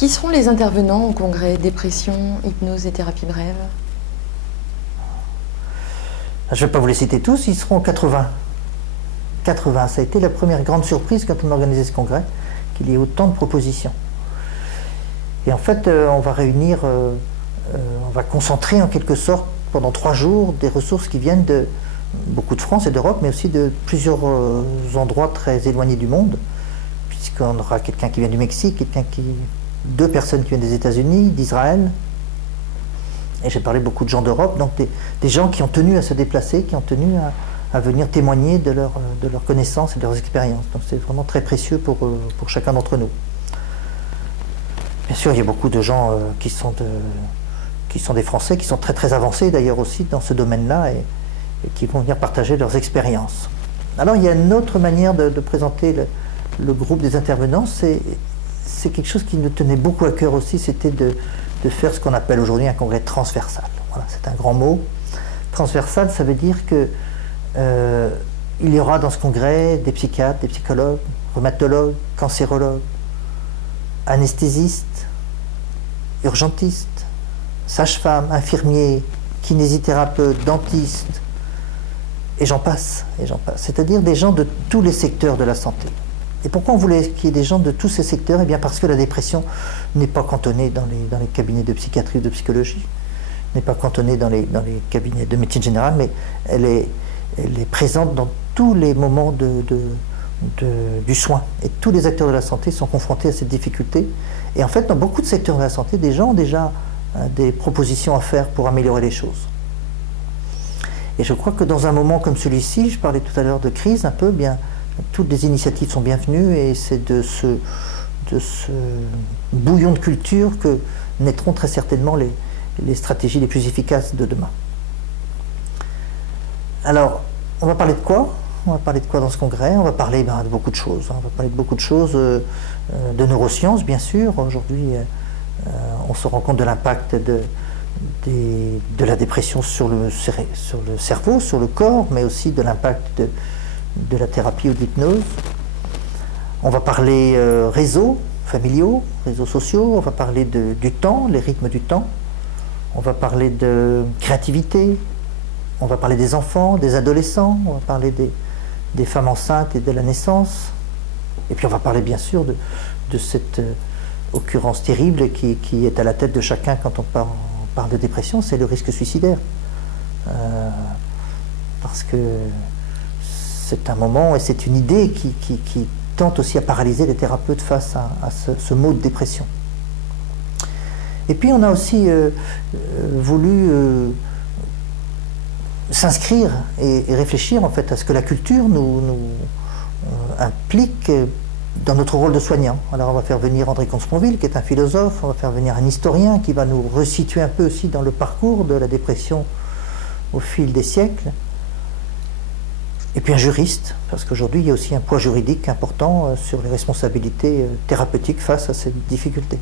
Qui seront les intervenants au congrès dépression, hypnose et thérapie brève? Je ne vais pas vous les citer tous, ils seront 80. 80, ça a été la première grande surprise quand on a organisé ce congrès, qu'il y ait autant de propositions. Et en fait, on va réunir, on va concentrer en quelque sorte pendant 3 jours des ressources qui viennent de beaucoup de France et d'Europe, mais aussi de plusieurs endroits très éloignés du monde, puisqu'on aura quelqu'un qui vient du Mexique, 2 personnes qui viennent des États-Unis, d'Israël, et j'ai parlé beaucoup de gens d'Europe, donc des gens qui ont tenu à se déplacer, qui ont tenu à venir témoigner de leur connaissances et de leurs expériences. Donc c'est vraiment très précieux pour chacun d'entre nous. Bien sûr, il y a beaucoup de gens qui sont des Français, qui sont très très avancés d'ailleurs aussi dans ce domaine-là, et qui vont venir partager leurs expériences. Alors il y a une autre manière de présenter le groupe des intervenants, c'est quelque chose qui nous tenait beaucoup à cœur aussi, c'était de faire ce qu'on appelle aujourd'hui un congrès transversal. Voilà, c'est un grand mot. Transversal, ça veut dire que il y aura dans ce congrès des psychiatres, des psychologues, rhumatologues, cancérologues, anesthésistes, urgentistes, sages-femmes, infirmiers, kinésithérapeutes, dentistes, et j'en passe, et j'en passe. C'est-à-dire des gens de tous les secteurs de la santé. Et pourquoi on voulait qu'il y ait des gens de tous ces secteurs? Eh bien parce que la dépression n'est pas cantonnée dans les cabinets de psychiatrie ou de psychologie, n'est pas cantonnée dans les cabinets de médecine générale, mais elle est présente dans tous les moments du soin. Et tous les acteurs de la santé sont confrontés à cette difficulté. Et en fait, dans beaucoup de secteurs de la santé, des gens ont déjà des propositions à faire pour améliorer les choses. Et je crois que dans un moment comme celui-ci, je parlais tout à l'heure de crise un peu, bien, toutes les initiatives sont bienvenues, et c'est de ce bouillon de culture que naîtront très certainement les stratégies les plus efficaces de demain. Alors, on va parler de quoi? On va parler de quoi dans ce congrès? On va parler de beaucoup de choses. On va parler de beaucoup de choses, de neurosciences, bien sûr. Aujourd'hui, on se rend compte de l'impact de la dépression sur le cerveau, sur le corps, mais aussi de l'impact de la thérapie ou de l'hypnose. On va parler réseaux familiaux, réseaux sociaux. On va parler du temps, les rythmes du temps. On va parler de créativité. On va parler des enfants, des adolescents. On va parler des femmes enceintes et de la naissance. Et puis on va parler bien sûr de cette occurrence terrible qui est à la tête de chacun quand on parle de dépression, c'est le risque suicidaire. Parce que c'est un moment et c'est une idée qui tente aussi à paralyser les thérapeutes face à ce mot de dépression. Et puis on a aussi voulu s'inscrire et réfléchir en fait à ce que la culture nous implique dans notre rôle de soignant. Alors on va faire venir André Comte-Sponville, qui est un philosophe, on va faire venir un historien qui va nous resituer un peu aussi dans le parcours de la dépression au fil des siècles. Et puis un juriste, parce qu'aujourd'hui il y a aussi un poids juridique important sur les responsabilités thérapeutiques face à cette difficulté.